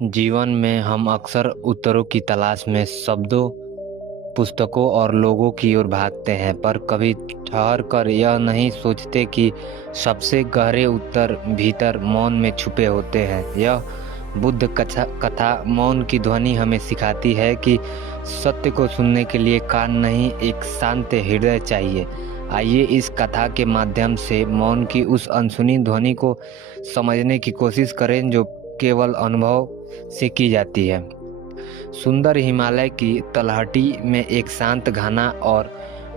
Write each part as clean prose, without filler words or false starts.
जीवन में हम अक्सर उत्तरों की तलाश में शब्दों, पुस्तकों और लोगों की ओर भागते हैं, पर कभी ठहर कर यह नहीं सोचते कि सबसे गहरे उत्तर भीतर मौन में छुपे होते हैं। यह बुद्ध कथा मौन की ध्वनि हमें सिखाती है कि सत्य को सुनने के लिए कान नहीं, एक शांत हृदय चाहिए। आइए इस कथा के माध्यम से मौन की उस अनसुनी ध्वनि को समझने की कोशिश करें जो केवल अनुभव से की जाती है। सुंदर हिमालय की तलहटी में एक शांत घना और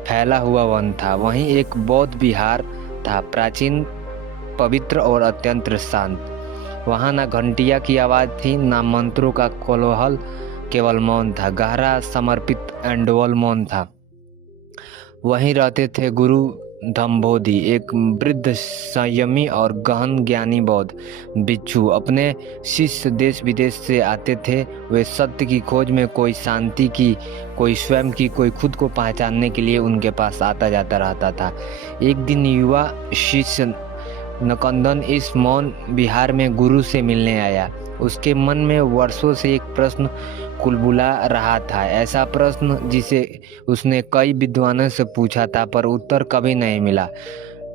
फैला हुआ वन था। वहीं एक बौद्ध विहार था, प्राचीन, पवित्र और अत्यंत शांत। वहां न घंटिया की आवाज थी, न मंत्रों का कोलाहल, केवल मौन था, गहरा, समर्पित, एंडोल मौन था। वहीं रहते थे गुरु धम्बोधि, एक वृद्ध, संयमी और गहन ज्ञानी बौद्ध भिक्षु। अपने शिष्य देश विदेश से आते थे। वे सत्य की खोज में, कोई शांति की, कोई स्वयं की, कोई खुद को पहचानने के लिए उनके पास आता जाता रहता था। एक दिन युवा शिष्य नकंदन इस मौन विहार में गुरु से मिलने आया। उसके मन में वर्षों से एक प्रश्न कुलबुला रहा था, ऐसा प्रश्न जिसे उसने कई विद्वानों से पूछा था पर उत्तर कभी नहीं मिला।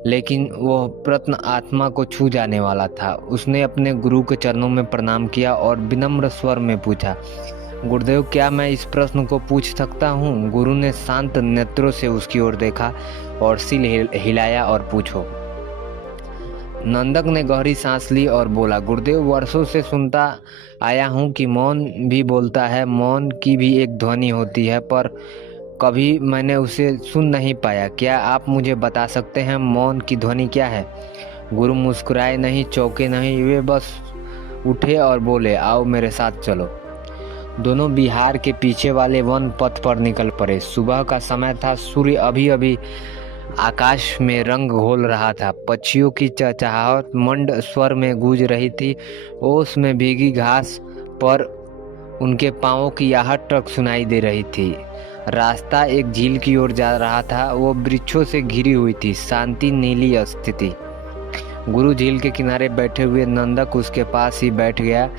लेकिन वह प्रश्न आत्मा को छू जाने वाला था। उसने अपने गुरु के चरणों में प्रणाम किया और विनम्र स्वर में पूछा, गुरुदेव, क्या मैं इस प्रश्न को पूछ सकता हूँ? गुरु ने शांत नेत्रों से उसकी ओर देखा और सिर हिलाया और पूछो। नंदक ने गहरी सांस ली और बोला, गुरुदेव, वर्षों से सुनता आया हूँ कि मौन भी बोलता है, मौन की भी एक ध्वनि होती है, पर कभी मैंने उसे सुन नहीं पाया। क्या आप मुझे बता सकते हैं मौन की ध्वनि क्या है? गुरु मुस्कुराए नहीं, चौंके नहीं, वे बस उठे और बोले, आओ मेरे साथ चलो। दोनों बिहार के पीछे वाले वन पथ पर निकल पड़े। सुबह का समय था, सूर्य अभी अभी आकाश में रंग घोल रहा था। पक्षियों की चहचहाहट मंद स्वर में गूंज रही थी। ओस में भीगी घास पर उनके पांवों की आहट तक सुनाई दे रही थी। रास्ता एक झील की ओर जा रहा था। वो वृक्षों से घिरी हुई थी, शांति नीली स्थिति। गुरु झील के किनारे बैठे हुए, नंदक उसके पास ही बैठ गया।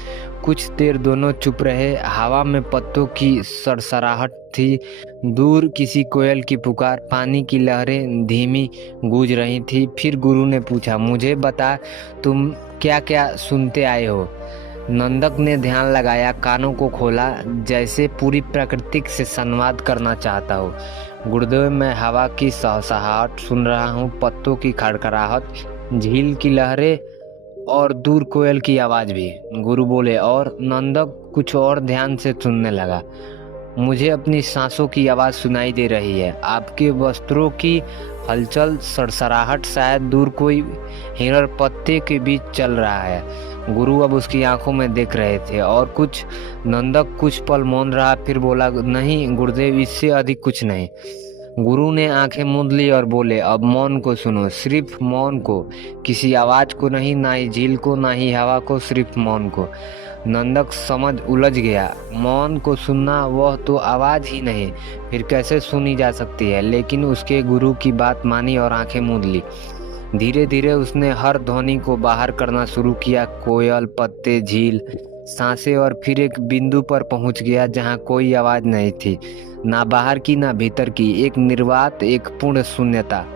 कुछ देर दोनों चुप रहे। हवा में पत्तों की सरसराहट थी, दूर किसी कोयल की पुकार, पानी की लहरें धीमी गूंज रही थी। फिर गुरु ने पूछा, मुझे बता, तुम क्या क्या सुनते आए हो? नंदक ने ध्यान लगाया, कानों को खोला, जैसे पूरी प्रकृति से संवाद करना चाहता हो। गुरुदेव, मैं हवा की सहसहाहट सुन रहा हूँ, पत्तों की खड़खड़ाहट, झील की लहरें और दूर कोयल की आवाज भी। गुरु बोले, और? नंदक कुछ और ध्यान से सुनने लगा। मुझे अपनी सांसों की आवाज सुनाई दे रही है, आपके वस्त्रों की हलचल, सरसराहट, शायद दूर कोई हिरण पत्ते के बीच चल रहा है। गुरु अब उसकी आंखों में देख रहे थे। और कुछ? नंदक कुछ पल मौन रहा, फिर बोला, नहीं गुरुदेव, इससे अधिक कुछ नहीं। गुरु ने आंखें मूंद ली और बोले, अब मौन को सुनो, सिर्फ मौन को, किसी आवाज को नहीं, ना ही झील को, ना ही हवा को, सिर्फ मौन को। नंदक समझ उलझ गया। मौन को सुनना, वह तो आवाज ही नहीं, फिर कैसे सुनी जा सकती है? लेकिन उसके गुरु की बात मानी और आंखें मूंद ली। धीरे धीरे उसने हर ध्वनि को बाहर करना शुरू किया, कोयल, पत्ते, झील, सांसें, और फिर एक बिंदु पर पहुंच गया जहां कोई आवाज नहीं थी, ना बाहर की ना भीतर की, एक निर्वात, एक पूर्ण शून्यता।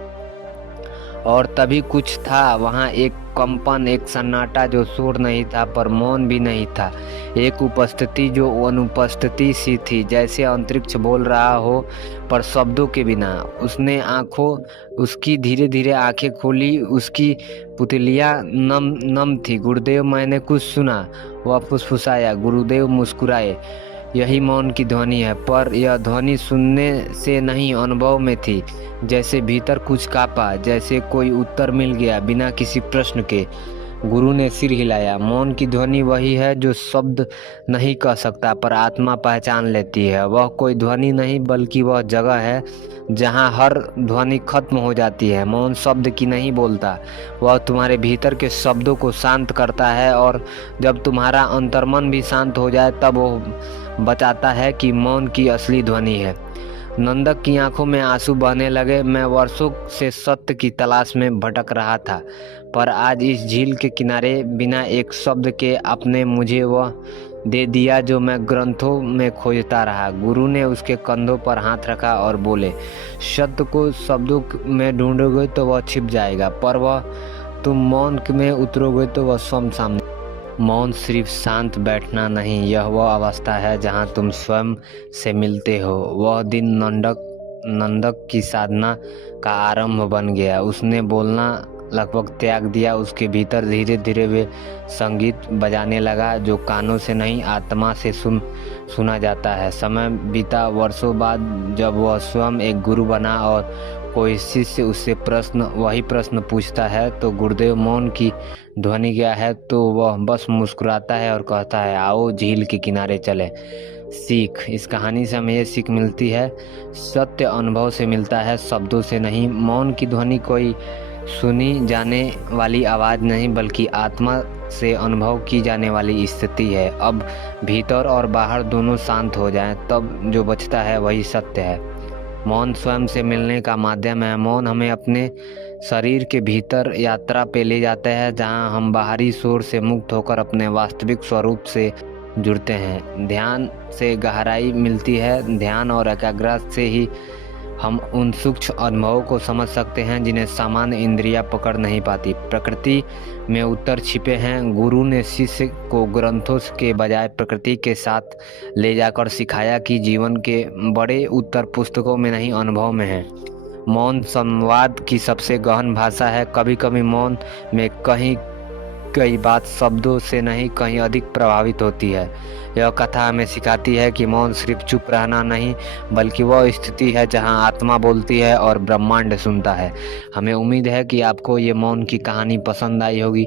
और तभी कुछ था वहां, एक कंपन, एक सन्नाटा जो शोर नहीं था पर मौन भी नहीं था, एक उपस्थिति जो अनुपस्थिति सी थी, जैसे अंतरिक्ष बोल रहा हो पर शब्दों के बिना। उसकी धीरे धीरे आंखें खोली, उसकी पुतलियां नम नम थी। गुरुदेव, मैंने कुछ सुना, वह फुसफुसाया। गुरुदेव मुस्कुराए, यही मौन की ध्वनि है, पर यह ध्वनि सुनने से नहीं, अनुभव में थी। जैसे भीतर कुछ कांपा, जैसे कोई उत्तर मिल गया बिना किसी प्रश्न के। गुरु ने सिर हिलाया, मौन की ध्वनि वही है जो शब्द नहीं कह सकता पर आत्मा पहचान लेती है। वह कोई ध्वनि नहीं, बल्कि वह जगह है जहाँ हर ध्वनि खत्म हो जाती है। मौन शब्द की नहीं बोलता, वह तुम्हारे भीतर के शब्दों को शांत करता है, और जब तुम्हारा अंतर्मन भी शांत हो जाए तब वो बताता है कि मौन की असली ध्वनि है। नंदक की आंखों में आंसू बहने लगे। मैं वर्षों से सत्य की तलाश में भटक रहा था, पर आज इस झील के किनारे बिना एक शब्द के अपने मुझे वह दे दिया जो मैं ग्रंथों में खोजता रहा। गुरु ने उसके कंधों पर हाथ रखा और बोले, सत्य को शब्दों में ढूंढोगे तो वह छिप जाएगा, पर वह तुम मौन में उतरोगे तो वह स्वयं सामने। मौन सिर्फ शांत बैठना नहीं, यह वह अवस्था है जहाँ तुम स्वयं से मिलते हो। वह दिन नंदक की साधना का आरंभ बन गया। उसने बोलना लगभग त्याग दिया। उसके भीतर धीरे धीरे वे संगीत बजाने लगा जो कानों से नहीं आत्मा से सुना जाता है। समय बीता, वर्षों बाद जब वह स्वयं एक गुरु बना और कोई शिष्य उससे वही प्रश्न पूछता है तो गुरुदेव मौन की ध्वनि क्या है, तो वह बस मुस्कुराता है और कहता है, आओ झील के किनारे चले। सीख, इस कहानी से हमें ये सीख मिलती है, सत्य अनुभव से मिलता है, शब्दों से नहीं। मौन की ध्वनि कोई सुनी जाने वाली आवाज़ नहीं बल्कि आत्मा से अनुभव की जाने वाली स्थिति है। अब भीतर और बाहर दोनों शांत हो जाएं, तब जो बचता है वही सत्य है। मौन स्वयं से मिलने का माध्यम है। मौन हमें अपने शरीर के भीतर यात्रा पे ले जाता है जहां हम बाहरी शोर से मुक्त होकर अपने वास्तविक स्वरूप से जुड़ते हैं। ध्यान से गहराई मिलती है। ध्यान और एकाग्रता से ही हम उन सूक्ष्म अनुभवों को समझ सकते हैं जिन्हें सामान्य इंद्रियां पकड़ नहीं पाती। प्रकृति में उत्तर छिपे हैं। गुरु ने शिष्य को ग्रंथों के बजाय प्रकृति के साथ ले जाकर सिखाया कि जीवन के बड़े उत्तर पुस्तकों में नहीं, अनुभव में है। मौन संवाद की सबसे गहन भाषा है। कभी कभी मौन में कई बात शब्दों से नहीं, कहीं अधिक प्रभावित होती है। यह कथा हमें सिखाती है कि मौन सिर्फ चुप रहना नहीं बल्कि वह स्थिति है जहां आत्मा बोलती है और ब्रह्मांड सुनता है। हमें उम्मीद है कि आपको ये मौन की कहानी पसंद आई होगी।